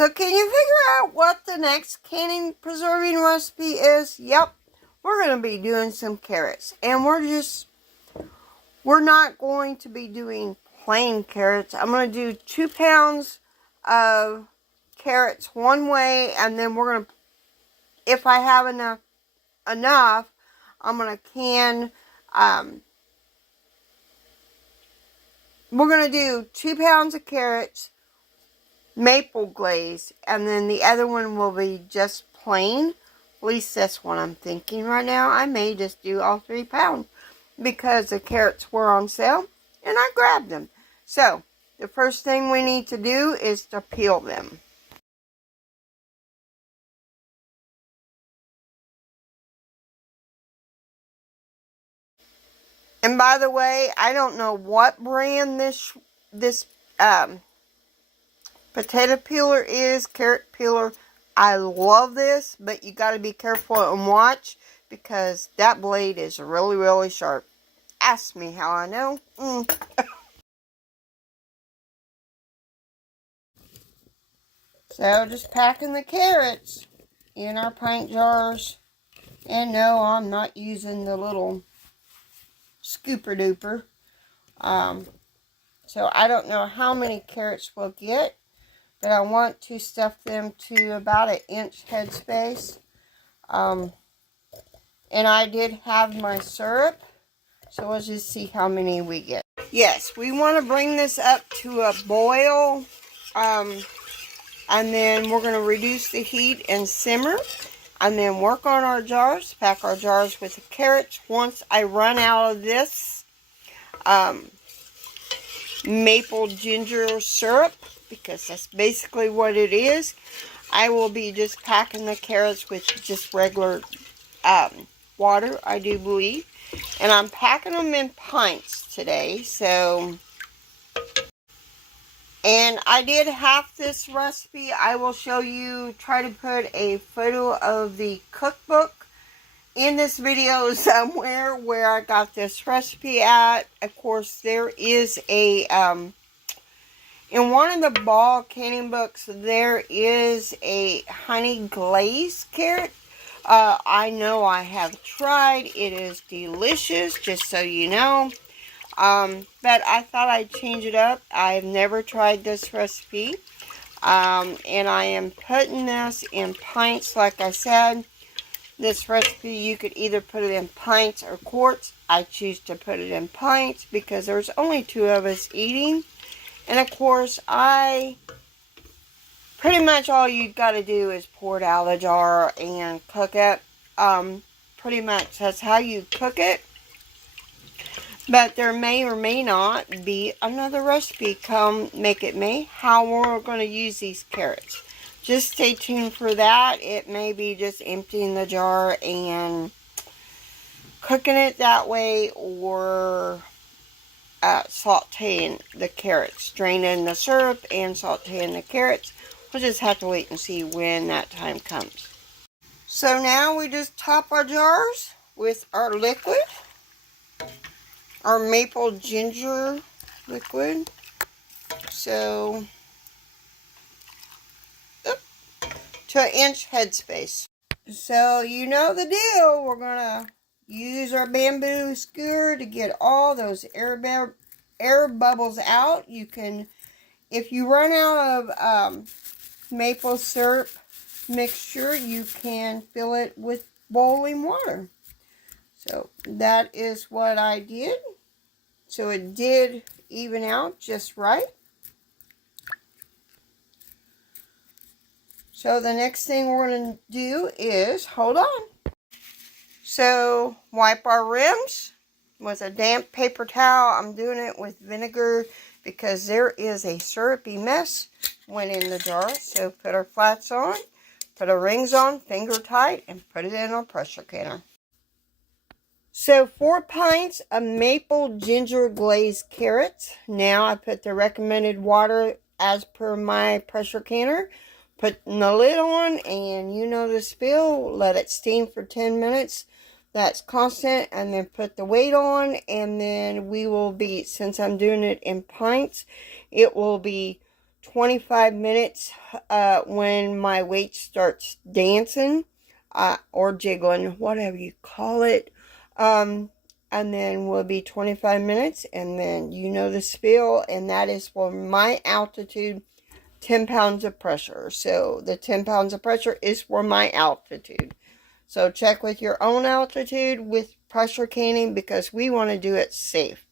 So can you figure out what the next canning preserving recipe is? Yep, we're going to be doing some carrots. And we're not going to be doing plain carrots. I'm going to do 2 pounds of carrots one way, and then we're going to, if I have enough, I'm going to can, we're going to do 2 pounds of carrots, maple glaze, and then the other one will be just plain. At least that's what I'm thinking right now. I may just do all 3 pounds because the carrots were on sale and I grabbed them. So the first thing we need to do is to peel them. And by the way, I don't know what brand this potato peeler is, carrot peeler. I love this, but you got to be careful and watch because that blade is really, really sharp. Ask me how I know. So just packing the carrots in our pint jars. And no, I'm not using the little scooper duper. So I don't know how many carrots we'll get, but I want to stuff them to about 1 inch headspace. And I did have my syrup, so let's just see how many we get. Yes, we want to bring this up to a boil, and then we're going to reduce the heat and simmer, and then work on our jars, pack our jars with the carrots. Once I run out of this maple ginger syrup, because that's basically what it is, I will be just packing the carrots with just regular water, I do believe. And I'm packing them in pints today, so. And I did half this recipe. I will show you, try to put a photo of the cookbook in this video somewhere where I got this recipe at. Of course, there is a, in one of the Ball canning books, there is a honey glazed carrot. I know I have tried. It is delicious, just so you know. But I thought I'd change it up. I've never tried this recipe. And I am putting this in pints, like I said. This recipe, you could either put it in pints or quarts. I choose to put it in pints because there's only 2 of us eating. And of course, pretty much all you got to do is pour it out of the jar and cook it. Pretty much that's how you cook it. But there may or may not be another recipe come make it may, how we're going to use these carrots. Just stay tuned for that. It may be just emptying the jar and cooking it that way, or sauteing the carrots, draining the syrup and sauteing the carrots. We'll just have to wait and see when that time comes. So now we just top our jars with our liquid, our maple ginger liquid. So, to 1 inch headspace. So you know the deal. We're gonna use our bamboo skewer to get all those air bubbles out. You can, if you run out of maple syrup mixture, you can fill it with boiling water. So that is what I did. So it did even out just right. So the next thing we're going to do is, hold on. So wipe our rims with a damp paper towel. I'm doing it with vinegar because there is a syrupy mess went in the jar. So put our flats on, put our rings on, finger tight, and put it in our pressure canner. So 4 pints of maple ginger glazed carrots. Now I put the recommended water as per my pressure canner. Putting the lid on, and you know the spill. Let it steam for 10 minutes. That's constant. And then put the weight on, and then we will be, since I'm doing it in pints, it will be 25 minutes when my weight starts dancing or jiggling, whatever you call it. And then will be 25 minutes, and then you know the spiel, and that is for my altitude, 10 pounds of pressure. So the 10 pounds of pressure is for my altitude. So check with your own altitude with pressure caning, because we want to do it safe.